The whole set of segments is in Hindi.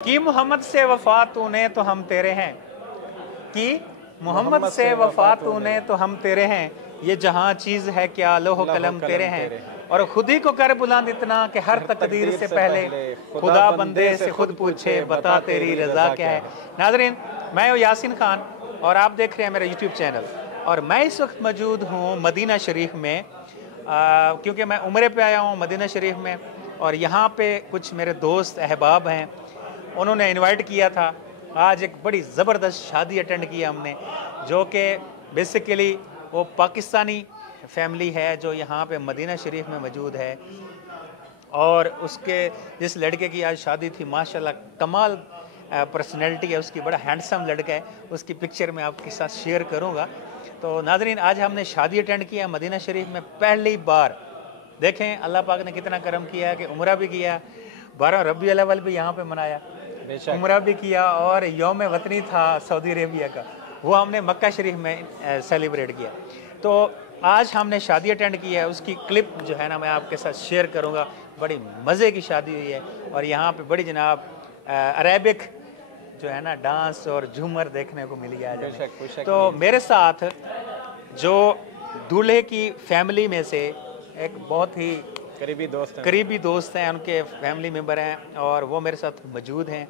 कि मोहम्मद से वफा तूने तो हम तेरे हैं, कि मोहम्मद से वफा तूने तो हम तेरे हैं, ये जहां चीज है क्या लोह कलम तेरे हैं, और खुद ही को कर बुलंद इतना कि हर तकदीर से पहले खुदा बंदे से खुद पूछे बता तेरी रजा क्या है। नाज़रीन, मैं हूं यासीन खान और आप देख रहे हैं मेरा यूट्यूब चैनल, और मैं इस वक्त मौजूद हूं मदीना शरीफ में, क्योंकि मैं उम्रे पे आया हूं मदीना शरीफ में, और यहाँ पे कुछ मेरे दोस्त अहबाब हैं, उन्होंने इनवाइट किया था। आज एक बड़ी ज़बरदस्त शादी अटेंड किया हमने, जो कि बेसिकली वो पाकिस्तानी फैमिली है जो यहाँ पे मदीना शरीफ में मौजूद है, और उसके जिस लड़के की आज शादी थी माशाल्लाह कमाल पर्सनैलिटी है उसकी, बड़ा हैंडसम लड़का है, उसकी पिक्चर मैं आपके साथ शेयर करूँगा। तो नाज़रीन, आज हमने शादी अटेंड किया मदीना शरीफ में पहली बार। देखें अल्लाह पाक ने कितना करम किया कि उम्रा भी किया, 12 रबीउल अव्वल भी यहाँ पे मनाया, उम्रा भी किया, और यौम वतनी था सऊदी अरेबिया का, वो हमने मक्का शरीफ में सेलिब्रेट किया। तो आज हमने शादी अटेंड की है, उसकी क्लिप जो है ना मैं आपके साथ शेयर करूँगा। बड़ी मज़े की शादी हुई है, और यहाँ पे बड़ी जनाब अरेबिक जो है ना डांस और झूमर देखने को मिली है। तो मेरे साथ जो दूल्हे की फैमिली में से एक बहुत ही करीबी दोस्त हैं, उनके फैमिली मेम्बर हैं, और वो मेरे साथ मौजूद हैं,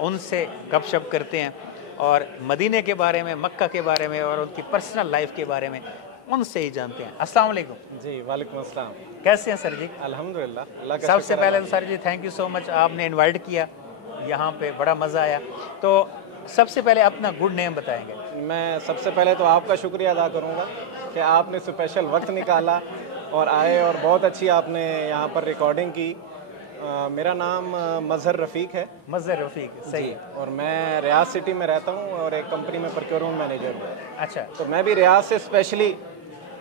उनसे गपशप करते हैं और मदीने के बारे में, मक्का के बारे में, और उनकी पर्सनल लाइफ के बारे में उनसे ही जानते हैं। अस्सलाम वालेकुम। जी वालेकुम अस्सलाम। कैसे हैं सर जी? अल्हम्दुलिल्लाह। सबसे पहले तो sir ji thank you so much, आपने इनवाइट किया यहाँ पे, बड़ा मज़ा आया। तो सबसे पहले अपना गुड नेम बताएंगे। मैं सबसे पहले तो आपका शुक्रिया अदा करूँगा कि आपने स्पेशल वक्त निकाला और आए, और बहुत अच्छी आपने यहाँ पर रिकॉर्डिंग की। मेरा नाम मजहर रफ़ीक है। मजहर रफ़ीक, सही है। और मैं रियाज सिटी में रहता हूँ और एक कंपनी में प्रोक्योरमेंट मैनेजर हूँ। अच्छा। तो मैं भी रियाज से स्पेशली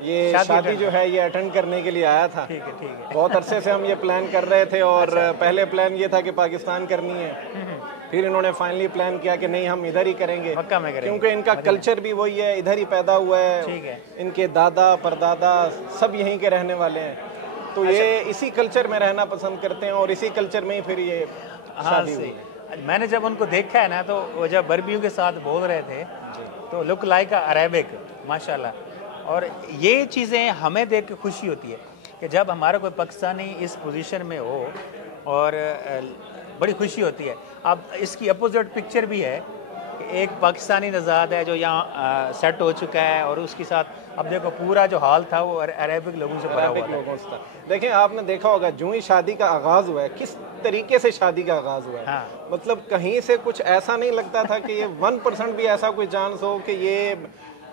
ये शादी जो है ये अटेंड करने के लिए आया था। ठीक है। बहुत अरसे से हम ये प्लान कर रहे थे, और पहले प्लान ये था कि पाकिस्तान करनी है, फिर इन्होंने फाइनली प्लान किया कि नहीं हम इधर ही करेंगे, मक्का में करेंगे, क्योंकि इनका कल्चर भी वही है, इधर ही पैदा हुआ है। ठीक है। इनके दादा परदादा सब यहीं के रहने वाले हैं, तो ये इसी कल्चर में रहना पसंद करते हैं, और इसी कल्चर में ही फिर ये शादी हुई। मैंने जब उनको देखा है ना, तो वो जब बर्बियों के साथ बोल रहे थे तो लुक लाइक अरेबिक माशाल्लाह, और ये चीज़ें हमें देख के खुशी होती है कि जब हमारा कोई पाकिस्तानी इस पोजीशन में हो, और बड़ी खुशी होती है। अब इसकी अपोजिट पिक्चर भी है कि एक पाकिस्तानी नज़ाद है जो यहाँ सेट हो चुका है, और उसके साथ अब देखो पूरा जो हाल था वो अरेबिक लोगों से भरा हुआ था। देखें आपने देखा होगा जो ही शादी का आगाज़ हुआ है, किस तरीके से शादी का आगाज़ हुआ है। हाँ। मतलब कहीं से कुछ ऐसा नहीं लगता था कि ये 1% भी ऐसा कोई चांस हो कि ये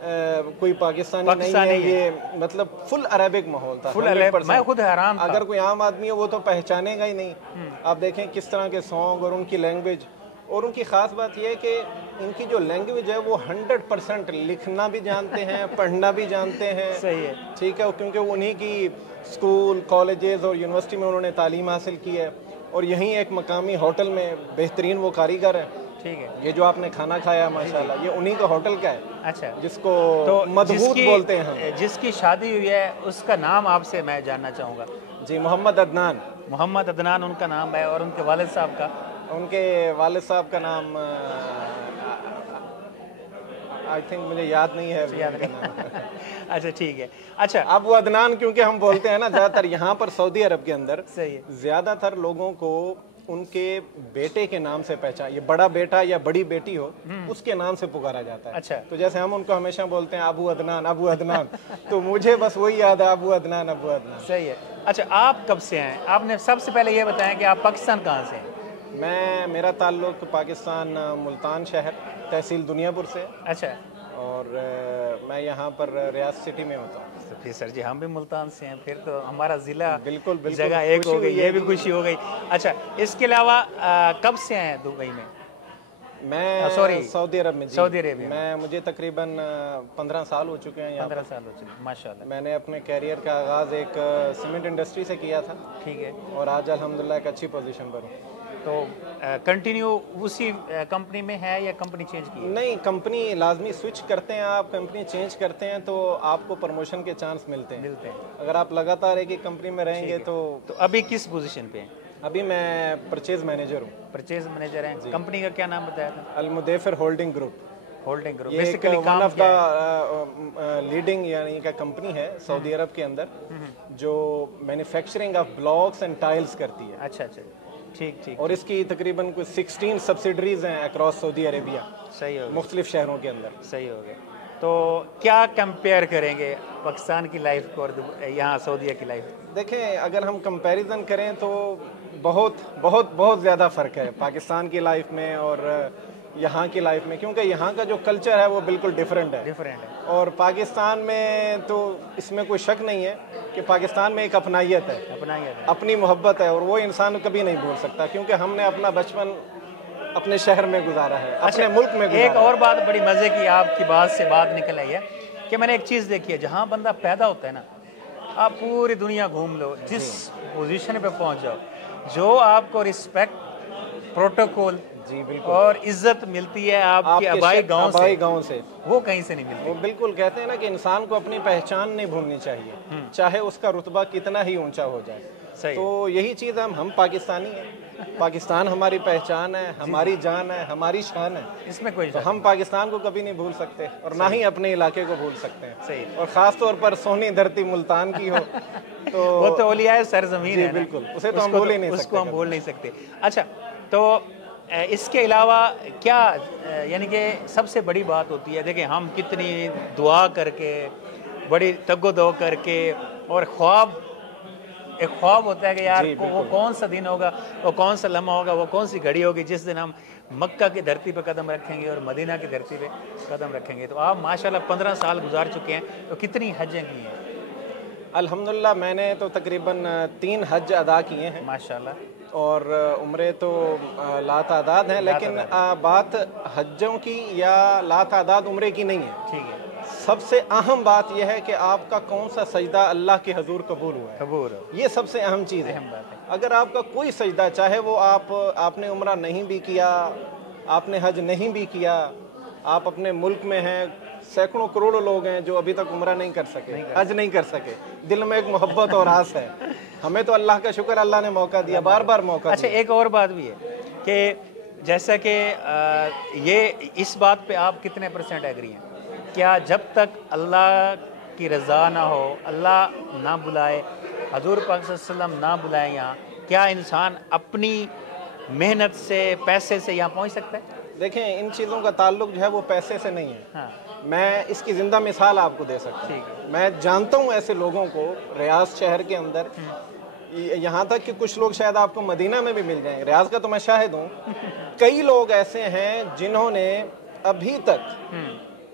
कोई पाकिस्तानी नहीं है, ये मतलब फुल अरेबिक माहौल था। फुल अरेबिक, मैं खुद हैरान था। अगर कोई आम आदमी है वो तो पहचानेगा ही नहीं। आप देखें किस तरह के सॉन्ग और उनकी लैंग्वेज, और उनकी ख़ास बात यह है कि इनकी जो लैंग्वेज है वो 100% लिखना भी जानते हैं, पढ़ना भी जानते हैं। सही है। ठीक है, क्योंकि उन्हीं की स्कूल कॉलेजेस और यूनिवर्सिटी में उन्होंने तालीम हासिल की है, और यहीं एक मकामी होटल में बेहतरीन वो कारीगर है। ठीक है। ये जो आपने खाना खाया माशाल्लाह, ये उन्हीं का होटल का है। अच्छा। जिसको तो मदबूत बोलते हैं हम। जिसकी शादी हुई है उसका नाम आपसे मैं जानना चाहूँगा। जी मोहम्मद अदनान। मोहम्मद अदनान उनका नाम है, और उनके वालिद साहब का? उनके वालिद साहब का नाम आई थिंक मुझे याद नहीं है। अच्छा ठीक है। अच्छा, अब वो अदनान क्योंकि हम बोलते हैं ना ज़्यादातर यहाँ पर सऊदी अरब के अंदर, सही है, ज़्यादातर लोगों को उनके बेटे के नाम से पहचान, ये बड़ा बेटा या बड़ी बेटी हो उसके नाम से पुकारा जाता है। अच्छा। तो जैसे हम उनको हमेशा बोलते हैं अबू अदनान अबू अदनान, तो मुझे बस वही याद है अबू अदनान अबू अदनान। सही है। अच्छा, आप कब से हैं? आपने सबसे पहले ये बताया कि आप पाकिस्तान कहाँ से हैं? मेरा ताल्लुक पाकिस्तान मुल्तान शहर तहसील दुनियापुर से। अच्छा। और मैं यहाँ पर रियाज सिटी में होता हूँ। तो फिर सर जी हम भी मुल्तान से हैं, फिर तो हमारा ज़िला बिल्कुल जगह एक हो गई, ये भी खुशी हो गई। अच्छा, इसके अलावा कब से हैं दुबई में? मैं सऊदी अरब में। Saudi Arabia. मुझे तकरीबन 15 साल हो चुके हैं यहाँ। 15 साल हो चुके, माशाल्लाह। मैंने अपने कैरियर का आगाज़ एक सीमेंट इंडस्ट्री से किया था। ठीक है। और आज अल्हम्दुलिल्लाह एक अच्छी पोजीशन पर हूँ। तो कंटिन्यू उसी कंपनी में है या कंपनी चेंज की है? नहीं, कंपनी लाजमी स्विच करते हैं आप, कंपनी चेंज करते हैं तो आपको प्रमोशन के चांस मिलते हैं। अगर आप लगातार एक ही कंपनी में रहेंगे तो अभी किस पोजीशन पे हैं? अभी मैं परचेज मैनेजर हूँ। परचेज मैनेजर हैं। कंपनी का क्या नाम बताया था? अल-मुदैफिर होल्डिंग ग्रुप। होल्डिंग ग्रुप ये basically one of the leading यानी का कंपनी है सऊदी अरब के अंदर, जो manufacturing of blocks and tiles करती है। अच्छा अच्छा, ठीक ठीक। और इसकी तकरीबन कुछ 16 सब्सिडरीज हैं अक्रॉस सऊदी अरेबिया, सही हो गया, मुख्तलिफ शहरों के अंदर। सही हो गया। तो क्या कंपेयर करेंगे पाकिस्तान की लाइफ को और यहाँ सऊदीया की लाइफ? देखें, अगर हम कंपैरिजन करें तो बहुत बहुत बहुत ज़्यादा फ़र्क है पाकिस्तान की लाइफ में और यहाँ की लाइफ में, क्योंकि यहाँ का जो कल्चर है वो बिल्कुल डिफरेंट है। और पाकिस्तान में तो इसमें कोई शक नहीं है कि पाकिस्तान में एक अपनाइयत है, अपनी मोहब्बत है, और वो इंसान कभी नहीं भूल सकता, क्योंकि हमने अपना बचपन अपने शहर में गुजारा है, अपने मुल्क में गुजारा। एक और बात बड़ी मज़े की आपकी बात से बात निकल आई है कि मैंने एक चीज़ देखी है, जहाँ बंदा पैदा होता है ना, आप पूरी दुनिया घूम लो, जिस पोजीशन पे पहुँच जाओ, जो आपको रिस्पेक्ट, प्रोटोकॉल जी बिल्कुल और इज्जत मिलती है आपके आबाई गांव से, वो कहीं से नहीं मिलती। वो बिल्कुल कहते हैं ना कि इंसान को अपनी पहचान नहीं भूलनी चाहिए, चाहे उसका रुतबा कितना ही ऊंचा हो जाए। सही। तो यही चीज़ हम पाकिस्तानी हैं, पाकिस्तान हमारी पहचान है, हमारी जान है, हमारी शान है, इसमें कोई तो हम पाकिस्तान को कभी नहीं भूल सकते और ना ही अपने इलाके को भूल सकते हैं। सही। और ख़ास तौर पर सोनी धरती मुल्तान की हो तो वो तो औलिया सरजमीन है, बिल्कुल, उसे तो हम भूल ही नहीं सकते, उसको हम भूल नहीं सकते। अच्छा, तो इसके अलावा क्या यानी कि सबसे बड़ी बात होती है, देखिए हम कितनी दुआ करके, बड़ी तगो-दो करके, और एक ख्वाब होता है कि यार वो कौन सा दिन होगा, वो कौन सा लम्हा होगा, वो कौन सी घड़ी होगी जिस दिन हम मक्का की धरती पे कदम रखेंगे और मदीना की धरती पे कदम रखेंगे। तो आप माशाल्लाह 15 साल गुजार चुके हैं, तो कितनी हजें की हैं? अल्हम्दुलिल्लाह मैंने तो तकरीबन 3 हज अदा किए हैं माशाल्लाह, और उम्रे तो लातादाद हैं, लेकिन बात हज्जों की या लातादाद उम्रे की नहीं है। ठीक है। सबसे अहम बात यह है कि आपका कौन सा सजदा अल्लाह के हजूर कबूल हुआ है, ये सबसे अहम चीज़ है। अगर आपका कोई सजदा, चाहे वो आपने उम्रा नहीं भी किया, आपने हज नहीं भी किया, आप अपने मुल्क में हैं, सैकड़ों करोड़ों लोग हैं जो अभी तक उम्रा नहीं कर सके, हज नहीं कर सके, दिल में एक मोहब्बत और आस है, हमें तो अल्लाह का शुक्र, अल्लाह ने मौका दिया, बार बार मौका। अच्छा, एक और बात भी है कि जैसा कि ये इस बात पे आप कितने % एग्री हैं? क्या जब तक अल्लाह की रज़ा ना हो, अल्लाह ना बुलाए, हजूर पाक सल्लल्लाहु अलैहि वसल्लम ना बुलाए यहाँ, क्या इंसान अपनी मेहनत से, पैसे से यहाँ पहुँच सकता है? देखें, इन चीज़ों का ताल्लुक जो है वो पैसे से नहीं है। हाँ। मैं इसकी ज़िंदा मिसाल आपको दे सकता हूँ। मैं जानता हूँ ऐसे लोगों को रियाज शहर के अंदर, यहाँ तक कि कुछ लोग शायद आपको मदीना में भी मिल जाएंगे, रियाज का तो मैं शाहिद हूँ। कई लोग ऐसे हैं जिन्होंने अभी तक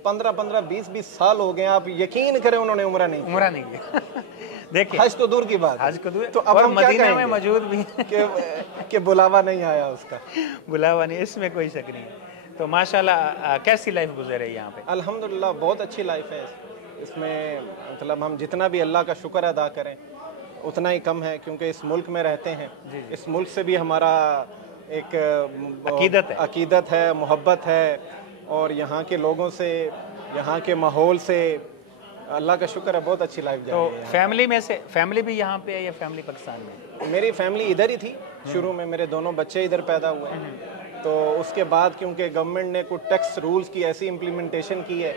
15-15, 20-20 साल हो गए, आप यकीन करें उन्होंने उम्रा नहीं किया। देखिए, हज तो दूर की बात, हज को दूर, तो अब हम मदीना में मौजूद भी कि बुलावा नहीं आया उसका, बुलावा नहीं, इसमें कोई शक नहीं। तो माशाल्लाह कैसी लाइफ गुजर रही है यहाँ पे? अल्हम्दुलिल्लाह बहुत अच्छी लाइफ है। इसमें मतलब हम जितना भी अल्लाह का शुक्र अदा करें उतना ही कम है, क्योंकि इस मुल्क में रहते हैं। इस मुल्क से भी हमारा एक अकीदत है, मोहब्बत है, और यहाँ के लोगों से, यहाँ के माहौल से अल्लाह का शुक्र है, बहुत अच्छी लाइफ जा रही है। तो फैमिली में से, फैमिली भी यहाँ पे है या फैमिली पाकिस्तान में? मेरी फैमिली इधर ही थी शुरू में, मेरे दोनों बच्चे इधर पैदा हुए हैं। तो उसके बाद क्योंकि गवर्नमेंट ने कुछ टैक्स रूल्स की ऐसी इम्प्लीमेंटेशन की है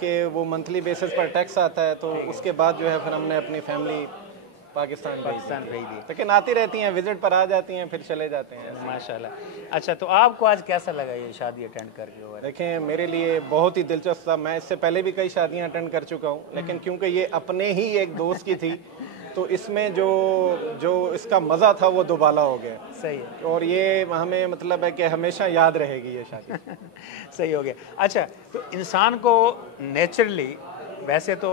कि वो मंथली बेसिस पर टैक्स आता है, तो उसके बाद जो है फिर हमने अपनी फैमिली पाकिस्तान भेज दी। लेकिन आती रहती हैं, विजिट पर आ जाती हैं, फिर चले जाते हैं माशाल्लाह। अच्छा, तो आपको आज कैसा लगा ये शादी अटेंड करके? देखें, मेरे लिए बहुत ही दिलचस्प था। मैं इससे पहले भी कई शादियां अटेंड कर चुका हूं, लेकिन क्योंकि ये अपने ही एक दोस्त की थी, तो इसमें जो इसका मज़ा था वो दुबाला हो गया। सही है। और ये हमें मतलब है कि हमेशा याद रहेगी ये शादी। सही हो गया। अच्छा, तो इंसान को नेचुरली, वैसे तो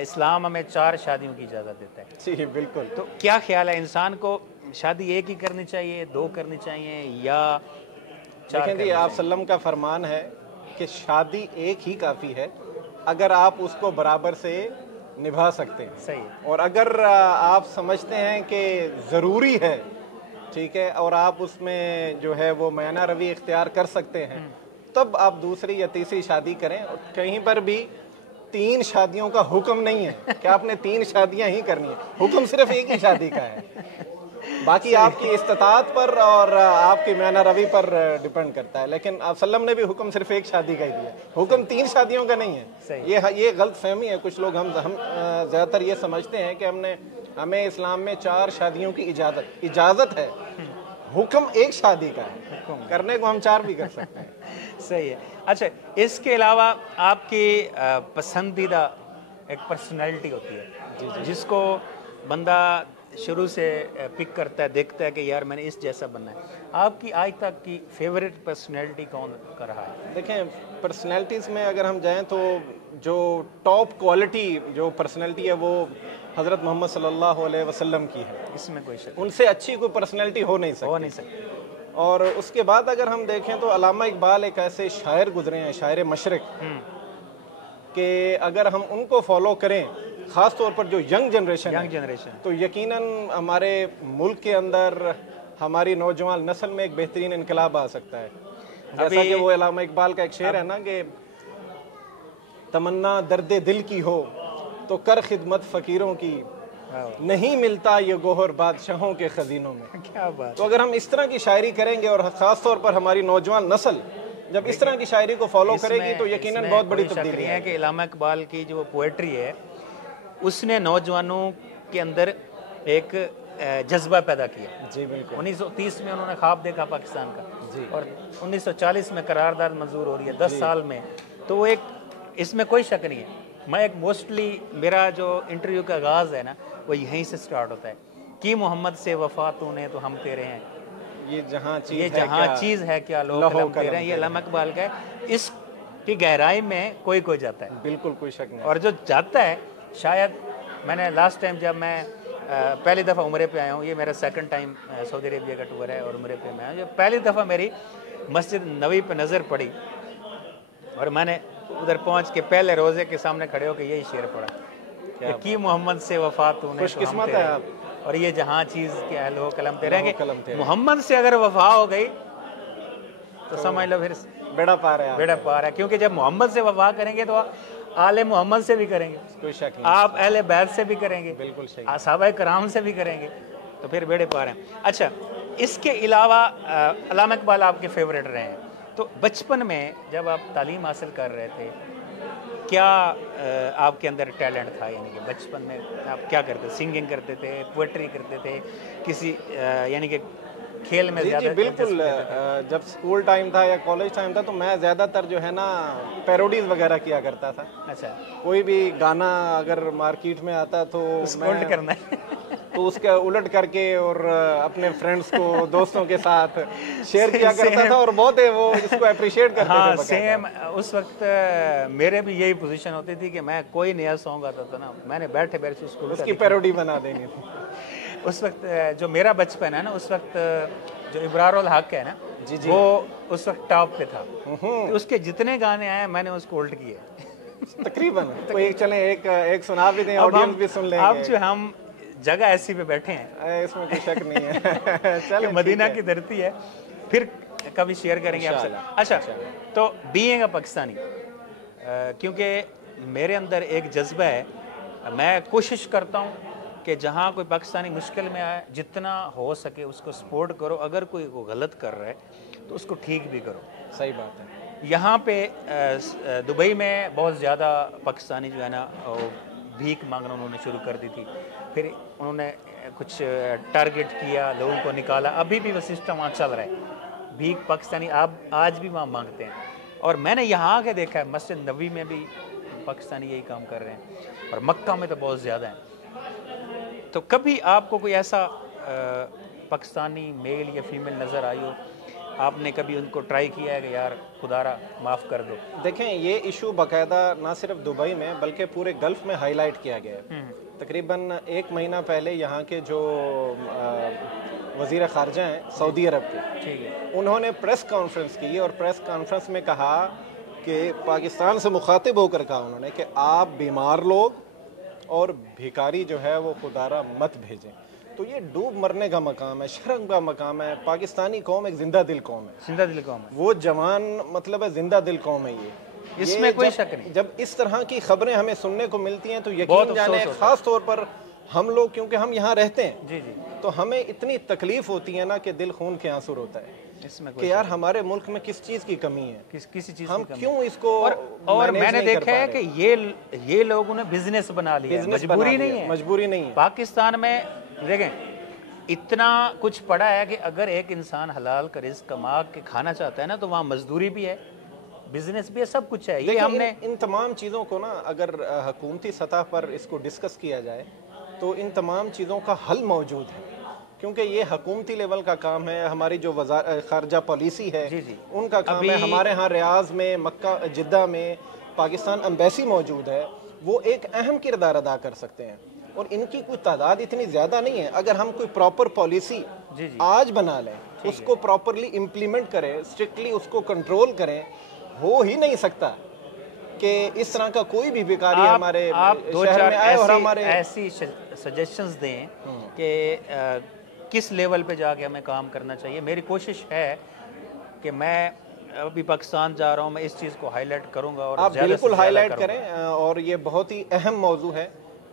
इस्लाम हमें 4 शादियों की इजाज़त देता है। जी बिल्कुल। तो क्या ख्याल है, इंसान को शादी एक ही करनी चाहिए, 2 करनी चाहिए या 4? देखें जी, आप सल्लम का फरमान है कि शादी एक ही काफ़ी है अगर आप उसको बराबर से निभा सकते हैं। सही है। और अगर आप समझते हैं कि ज़रूरी है, ठीक है, और आप उसमें जो है वो मयाना रवि इख्तियार कर सकते हैं, तब आप दूसरी या तीसरी शादी करें। और कहीं पर भी 3 शादियों का हुक्म नहीं है कि आपने 3 शादियां ही करनी है, हुक्म सिर्फ एक ही शादी का है। बाकी आपकी इस्तात पर और आपकी मैना रवि पर डिपेंड करता है। लेकिन आप सल्लम ने भी हुक्म सिर्फ एक शादी का ही दिया, हुक्म 3 शादियों का नहीं है। ये गलत फहमी है। कुछ लोग हम ज़्यादातर ये समझते हैं कि हमें इस्लाम में 4 शादियों की इजाज़त है, हुक्म एक शादी का है, करने को हम 4 भी कर सकते हैं। सही है। अच्छा, इसके अलावा आपकी पसंदीदा एक पर्सनैलिटी होती है जिसको बंदा शुरू से पिक करता है, देखता है कि यार मैंने इस जैसा बनना है। आपकी आज तक की फेवरेट पर्सनैलिटी कौन का रहा है? देखें, पर्सनैलिटीज़ में अगर हम जाएं तो जो टॉप क्वालिटी जो पर्सनैलिटी है वो हज़रत मोहम्मद सल्लल्लाहु अलैहि वसल्लम की है, इसमें कोई शक, उनसे अच्छी कोई पर्सनैलिटी हो नहीं सकती। और उसके बाद अगर हम देखें तो अल्लामा इकबाल एक ऐसे शायर गुजरे हैं, शायर मशरिक, कि अगर हम उनको फॉलो करें, ख़ास तौर पर जो यंग जनरेशन तो यकीनन हमारे मुल्क के अंदर हमारी नौजवान नस्ल में एक बेहतरीन इनकलाब आ सकता है। जैसा कि वो अल्लामा इकबाल का एक शेर है ना कि तमन्ना दर्दे दिल की हो तो कर खिदमत फ़कीरों की, नहीं मिलता ये गोहर बादशाहों के खजीनों में। क्या बात। तो अगर हम इस तरह की शायरी करेंगे और ख़ास तौर पर हमारी नौजवान नस्ल जब इस तरह की शायरी को फॉलो करेगी तो यकीनन बहुत बड़ी तब्दीली है कि अल्लामा इकबाल की जो पोएट्री है उसने नौजवानों के अंदर एक जज्बा पैदा किया। जी बिल्कुल। 1930 में उन्होंने ख्वाब देखा पाकिस्तान का जी, और 1940 में करारदाद मंजूर हो रही है 10 साल में। तो वो एक, इसमें कोई शक नहीं है। मैं एक मोस्टली मेरा जो इंटरव्यू का आगाज़ है ना वो यहीं से स्टार्ट होता है कि मोहम्मद से वफा तूने तो हम तेरे हैं, ये जहाँ चीज़ है क्या लो कलम तेरे हैं। ये अल्लामा इकबाल का है। इसकी गहराई में कोई जाता है, बिल्कुल कोई शक नहीं। और जो जाता है, शायद मैंने लास्ट टाइम जब मैं पहली दफ़ा उम्रे पे आया हूँ, ये मेरा सेकंड टाइम सऊदी अरेबिया का टूर है और उम्रे पे मैं आया हूँ। जब पहली दफ़ा मेरी मस्जिद नबी पे नज़र पड़ी और मैंने उधर पहुँच के पहले रोज़े के सामने खड़े होकर यही शेर पढ़ा कि मोहम्मद से वफा तूने, खुशकिस्मत है आप, और ये जहाँ चीज़ के अहलो कलम तेरे हैं। मोहम्मद से अगर वफा हो गई तो समझ लो फिर बेड़ा पार है, बेड़ा पार है। क्योंकि जब मोहम्मद से वफा करेंगे तो आले मोहम्मद से भी करेंगे, कोई शक नहीं, आप अहले बैत से भी करेंगे, बिल्कुल सही, असहाबा कराम से भी करेंगे, तो फिर बेड़े पार हैं। अच्छा, इसके अलावा अल्लामा इकबाल आपके फेवरेट रहे हैं, तो बचपन में जब आप तालीम हासिल कर रहे थे क्या आपके अंदर टैलेंट था? यानी कि बचपन में आप क्या करते थे? सिंगिंग करते थे, पोएट्री करते थे, किसी यानी कि खेल में ज़्यादा? बिल्कुल। जब स्कूल टाइम था या कॉलेज टाइम था तो मैं ज़्यादातर जो है ना पैरोडीज वगैरह किया करता था। अच्छा, कोई भी गाना अगर मार्केट में आता तो मैं करना है तो उसका उलट करके और अपने फ्रेंड्स को, दोस्तों के साथ शेयर किया करता था और बहुत है वो इसको अप्रिशिएट करते थे। हाँ, सेम उस वक्त मेरे भी यही पोजीशन होती थी कि मैं कोई नया सॉन्ग आता था ना, मैंने बैठे बैठे उसकी पैरोडी बना देनी थी। उस वक्त जो मेरा बचपन है ना, उस वक्त जो इब्रारुल हक है ना जी, वो उस वक्त टॉप पे था। तो उसके जितने गाने आए मैंने उसको उल्ट किए तकरीबन। तो एक सुना भी दें, ऑडियंस भी सुन लेंगे। अब जो हम जगह ऐसी पे बैठे हैं इसमें कोई शक नहीं है चलो, मदीना की धरती है, फिर कभी शेयर करेंगे आपसे। अच्छा, तो बीइंग अ पाकिस्तानी, क्योंकि मेरे अंदर एक जज्बा है, मैं कोशिश करता हूँ कि जहाँ कोई पाकिस्तानी मुश्किल में आए जितना हो सके उसको सपोर्ट करो, अगर कोई वो गलत कर रहा है तो उसको ठीक भी करो। सही बात है। यहाँ पे दुबई में बहुत ज़्यादा पाकिस्तानी जो है ना भीख मांगना उन्होंने शुरू कर दी थी, फिर उन्होंने कुछ टारगेट किया, लोगों को निकाला। अभी भी वो सिस्टम वहाँ चल रहा है, भीख पाकिस्तानी आज भी वहाँ मांगते हैं। और मैंने यहाँ आके देखा है मस्जिद नबी में भी पाकिस्तानी यही काम कर रहे हैं और मक्का में तो बहुत ज़्यादा है। तो कभी आपको कोई ऐसा पाकिस्तानी मेल या फीमेल नज़र आई हो, आपने कभी उनको ट्राई किया है कि यार खुदारा माफ़ कर दो? देखें, ये इशू बाकायदा ना सिर्फ दुबई में बल्कि पूरे गल्फ़ में हाईलाइट किया गया है। तकरीबन 1 महीना पहले यहाँ के जो वज़ीर ख़ारजा हैं सऊदी अरब के, ठीक है, उन्होंने प्रेस कॉन्फ्रेंस की और प्रेस कॉन्फ्रेंस में कहा कि पाकिस्तान से मुखातिब होकर कहा उन्होंने कि आप बीमार लोग और भिखारी जो है वो खुदारा मत भेजें। तो ये डूब मरने का मकाम है, शर्म का मकाम है। पाकिस्तानी कौम एक जिंदा दिल कौम है, जिंदा दिल कौम है, वो जवान मतलब है जिंदा दिल कौम है। इसमें कोई शक नहीं। जब इस तरह की खबरें हमें सुनने को मिलती हैं तो यकीन जाने, खास तौर पर हम लोग क्योंकि हम यहाँ रहते हैं, जी जी, तो हमें इतनी तकलीफ होती है ना कि दिल खून के आंसू रोता है इसमें कि यार हमारे मुल्क में किस चीज़ की कमी है, किसी चीज हम क्यों इसको और मैंने देखा है कि ये लोगों ने बिजनेस बना लिया, मजबूरी नहीं है, मजबूरी नहीं है। पाकिस्तान में देखें इतना कुछ पड़ा है कि अगर एक इंसान हलाल का रिज़्क कमा के खाना चाहता है ना, तो वहाँ मजदूरी भी है, बिजनेस भी है, सब कुछ है। ये हमने इन तमाम चीज़ों को ना अगर हुकूमती सतह पर इसको डिस्कस किया जाए तो इन तमाम चीज़ों का हल मौजूद है, क्योंकि ये हुकूमती लेवल का काम है। हमारी जो खारजा पॉलिसी है उनका काम है। हमारे यहाँ रियाज में, मक्का, जिद्दा में पाकिस्तान एम्बेसी मौजूद है, वो एक अहम किरदार अदा कर सकते हैं। और इनकी कोई तादाद इतनी ज़्यादा नहीं है। अगर हम कोई प्रॉपर पॉलिसी आज बना लें, उसको प्रॉपरली इम्प्लीमेंट करें, स्ट्रिक्टली उसको कंट्रोल करें, हो ही नहीं सकता कि इस तरह का कोई भी भिखारी हमारे शहर में आए और हमारे ऐसी सजेशंस दें कि किस लेवल पे जाके हमें काम करना चाहिए। मेरी कोशिश है कि मैं अभी पाकिस्तान जा रहा हूँ, मैं इस चीज़ को हाईलाइट करूँगा और आप बिल्कुल हाईलाइट करें। और ये बहुत ही अहम मौजू है,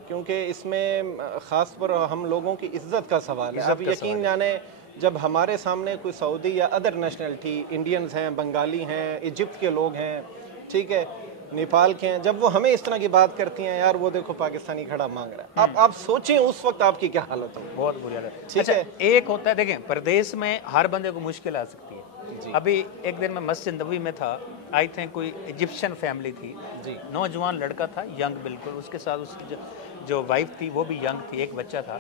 क्योंकि इसमें ख़ास पर हम लोगों की इज्जत का सवाल है। अब यकीन जाने जब हमारे सामने कोई सऊदी या अदर नेशनलिटी, इंडियंस हैं, बंगाली हैं, इजिप्ट के लोग हैं, ठीक है, नेपाल के हैं, जब वो हमें इस तरह की बात करती हैं, यार वो देखो पाकिस्तानी खड़ा मांग रहा है, आप सोचें उस वक्त आपकी क्या हालत हो। बहुत बुरी हालत। ठीक है, एक होता है, देखें प्रदेश में हर बंदे को मुश्किल आ सकती है। अभी एक दिन मैं मस्जिद नबवी में था, आई थिंक कोई इजिप्शियन फैमिली थी जी, नौजवान लड़का था, यंग बिल्कुल, उसके साथ उसकी जो वाइफ थी वो भी यंग थी, एक बच्चा था।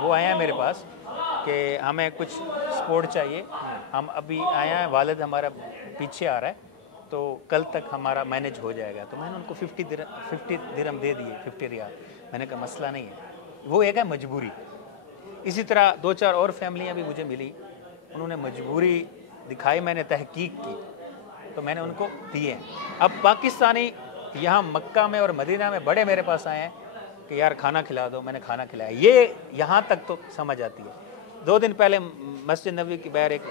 वो आया है मेरे पास कि हमें कुछ सपोर्ट चाहिए, हम अभी आए हैं, वालिद हमारा पीछे आ रहा है, तो कल तक हमारा मैनेज हो जाएगा। तो मैंने उनको 50 दिरहम दे दिए, 50 रियाल। मैंने कहा मसला नहीं है, वो एक है मजबूरी। इसी तरह 2-4 और फैमिलियाँ भी मुझे मिली, उन्होंने मजबूरी दिखाई, मैंने तहकीक की तो मैंने उनको दिए। अब पाकिस्तानी यहाँ मक्का में और मदीना में बड़े मेरे पास आए हैं कि यार खाना खिला दो, मैंने खाना खिलाया, ये यहाँ तक तो समझ आती है। 2 दिन पहले मस्जिद नबवी की बाहर एक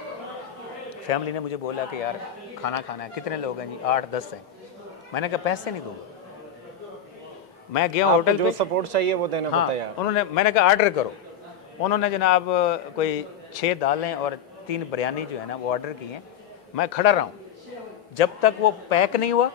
फैमिली ने मुझे बोला कि यार खाना खाना है, कितने लोग हैं जी? 8-10 हैं। मैंने कहा पैसे नहीं दूंगा। मैं गया होटल पे, जो सपोर्ट चाहिए वो देना हाँ, तैयार। उन्होंने, मैंने कहा ऑर्डर करो। उन्होंने जनाब कोई 6 दालें और 3 बिरयानी जो है ना वो ऑर्डर की हैं। मैं खड़ा रहा हूँ जब तक वो पैक नहीं हुआ,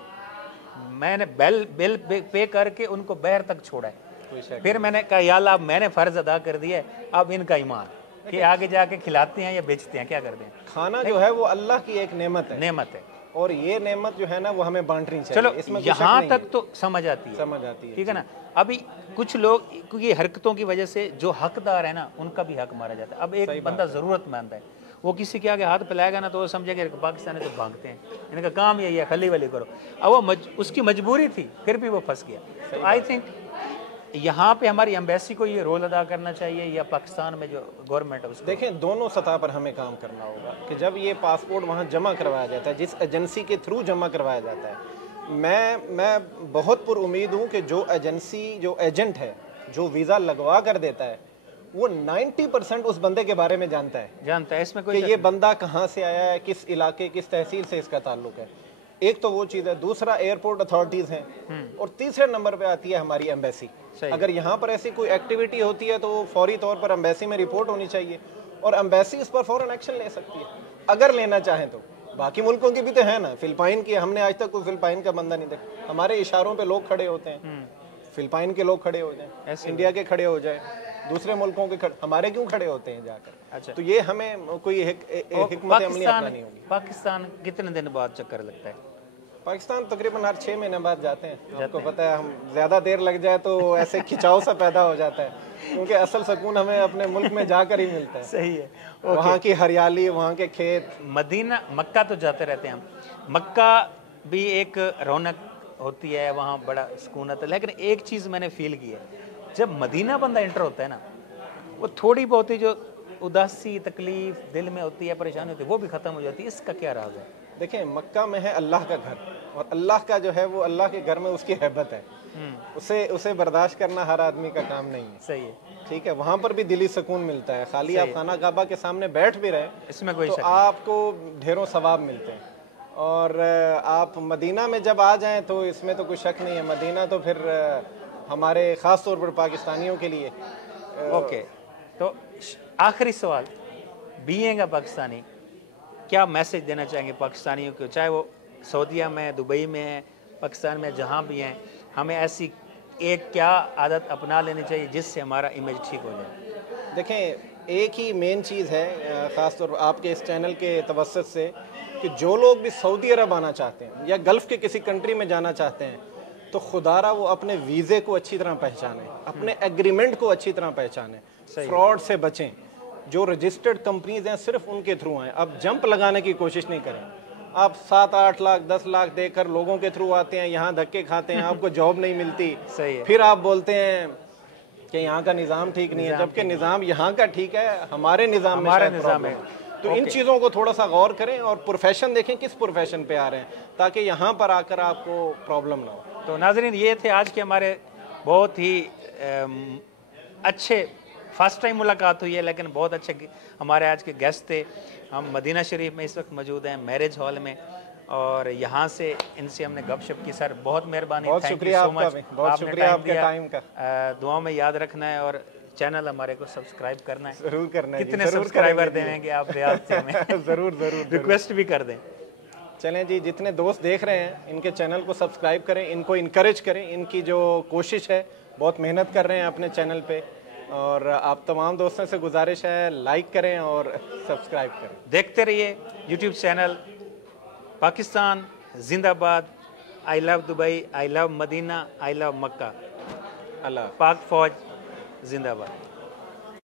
मैंने बिल पे करके उनको बाहर तक छोड़ा है। फिर मैंने कहा या अल्लाह, मैंने फ़र्ज़ अदा कर दिया है, अब इनका ईमान कि आगे जाके खिलाते हैं या बेचते हैं, क्या करते हैं। खाना जो है वो अल्लाह की एक नेमत है, और ये नेमत जो है ना वो हमें बांटनी चाहिए। चलो इसमें यहाँ तक तो समझ आती है, ठीक है ना। अभी कुछ लोग क्योंकि हरकतों की वजह से जो हकदार है ना उनका भी हक मारा जाता है। अब एक बंदा ज़रूरतमंद है, वो किसी के आगे हाथ फैलाएगा ना तो वो समझेगा पाकिस्तानी तो भागते हैं, इनका काम यही है खली वली करो। अब वो उसकी मजबूरी थी, फिर भी वो फंस गया। तो आई थिंक यहाँ पे हमारी एम्बेसी को ये रोल अदा करना चाहिए, या पाकिस्तान में जो गवर्नमेंट है उसको। देखें, दोनों सतह पर हमें काम करना होगा कि जब ये पासपोर्ट वहाँ जमा करवाया जाता है, जिस एजेंसी के थ्रू जमा करवाया जाता है, मैं बहुत पुरुमीद हूँ कि जो एजेंसी, जो एजेंट है, जो वीज़ा लगवा कर देता है, वो 90% उस बंदे के बारे में जानता है इसमें कोई कि ये बंदा कहाँ से आया है, किस इलाके, किस तहसील से इसका ताल्लुक है। एक तो वो चीज़ है, दूसरा एयरपोर्ट अथॉरिटीज़ हैं, और तीसरे नंबर पे आती है हमारी एम्बेसी। अगर यहाँ पर ऐसी कोई एक्टिविटी होती है तो फौरी तौर पर एम्बेसी में रिपोर्ट होनी चाहिए, और एम्बेसी इस पर फौरन एक्शन ले सकती है अगर लेना चाहें तो। बाकी मुल्कों की भी तो है ना, फिलिपाइन की, हमने आज तक कोई फिलिपाइन का बंदा नहीं देखा। हमारे इशारों पे लोग खड़े होते हैं, फिलिपाइन के लोग खड़े हो जाएं, इंडिया के खड़े हो जाए, दूसरे मुल्कों के हमारे क्यों खड़े होते हैं जाकर। अच्छा, तो ये हमें कोई हिकमत अमली अपनानी होगी। पाकिस्तान कितने दिन बाद चक्कर लगता है? पाकिस्तान तकरीबन हर 6 महीने बाद जाते हैं। आपको पता है, हम ज़्यादा देर लग जाए तो ऐसे खिंचाव सा पैदा हो जाता है, क्योंकि असल सुकून हमें अपने मुल्क में जाकर ही मिलता है। सही है, वहाँ की हरियाली, वहाँ के खेत। मदीना, मक्का तो जाते रहते हैं हम, मक्का भी एक रौनक होती है, वहाँ बड़ा सुकून आता है। लेकिन एक चीज़ मैंने फील की है, जब मदीना बंदा एंटर होता है ना, वो थोड़ी बहुत ही जो उदासी, तकलीफ दिल में होती है, परेशानी होती है, वो भी ख़त्म हो जाती है। इसका क्या राज है? देखें, मक्का में है अल्लाह का घर, और अल्लाह का जो है वो, अल्लाह के घर में उसकी हैबत है, उसे बर्दाश्त करना हर आदमी का काम नहीं है। सही है, ठीक है, वहाँ पर भी दिली सुकून मिलता है। खाली आप खाना काबा के सामने बैठ भी रहे, इसमें कोई तो आपको ढेरों सवाब मिलते हैं। और आप मदीना में जब आ जाएं तो इसमें तो कोई शक नहीं है, मदीना तो फिर हमारे ख़ास तौर पर पाकिस्तानियों के लिए। ओके, तो आखिरी सवाल, बीइंग अ पाकिस्तानी, क्या मैसेज देना चाहेंगे पाकिस्तानियों को, चाहे वो सऊदीया में, दुबई में है, पाकिस्तान में, जहाँ भी हैं, हमें ऐसी एक क्या आदत अपना लेनी चाहिए जिससे हमारा इमेज ठीक हो जाए? देखें, एक ही मेन चीज़ है, ख़ासतौर पर आपके इस चैनल के तवस्सुत से, कि जो लोग भी सऊदी अरब आना चाहते हैं या गल्फ़ के किसी कंट्री में जाना चाहते हैं, तो खुदारा वो अपने वीज़े को अच्छी तरह पहचानें, अपने एग्रीमेंट को अच्छी तरह पहचानें, फ्रॉड से बचें। जो रजिस्टर्ड कंपनीज हैं सिर्फ उनके थ्रू आएँ। अब जंप लगाने की कोशिश नहीं करें। आप 7-8 लाख 10 लाख देकर लोगों के थ्रू आते हैं, यहाँ धक्के खाते हैं, आपको जॉब नहीं मिलती, सही है। फिर आप बोलते हैं कि यहाँ का निज़ाम ठीक नहीं है, जबकि निज़ाम यहाँ का ठीक है, हमारे निज़ाम में शायद प्रॉब्लम है। तो इन चीज़ों को थोड़ा सा गौर करें और प्रोफेशन देखें, किस प्रोफेशन पे आ रहे हैं, ताकि यहाँ पर आकर आपको प्रॉब्लम ना हो। तो नाज़रीन, ये थे आज के हमारे बहुत ही अच्छे, फर्स्ट टाइम मुलाकात हुई है लेकिन बहुत अच्छे हमारे आज के गेस्ट थे। हम मदीना शरीफ में इस वक्त मौजूद हैं, मैरिज हॉल में, और यहाँ से इनसे हमने गपशप की। सर बहुत मेहरबानी, बहुत शुक्रिया आपका, बहुत शुक्रिया आपके टाइम का। दुआ में याद रखना है और चैनल हमारे को सब्सक्राइब करना है, जरूर करना है। कितने सब्सक्राइबर देंगे आप रियाद से हमें जरूर जरूर रिक्वेस्ट भी कर दें। चलें जी, जितने दोस्त देख रहे हैं इनके चैनल को सब्सक्राइब करें, इनको इनकरेज करें, इनकी जो कोशिश है, बहुत मेहनत कर रहे हैं अपने चैनल पे, और आप तमाम दोस्तों से गुजारिश है लाइक करें और सब्सक्राइब करें। देखते रहिए यूट्यूब चैनल पाकिस्तान जिंदाबाद। I love Dubai, I love Medina, I love Mecca. अल्लाह। पाक फौज जिंदाबाद।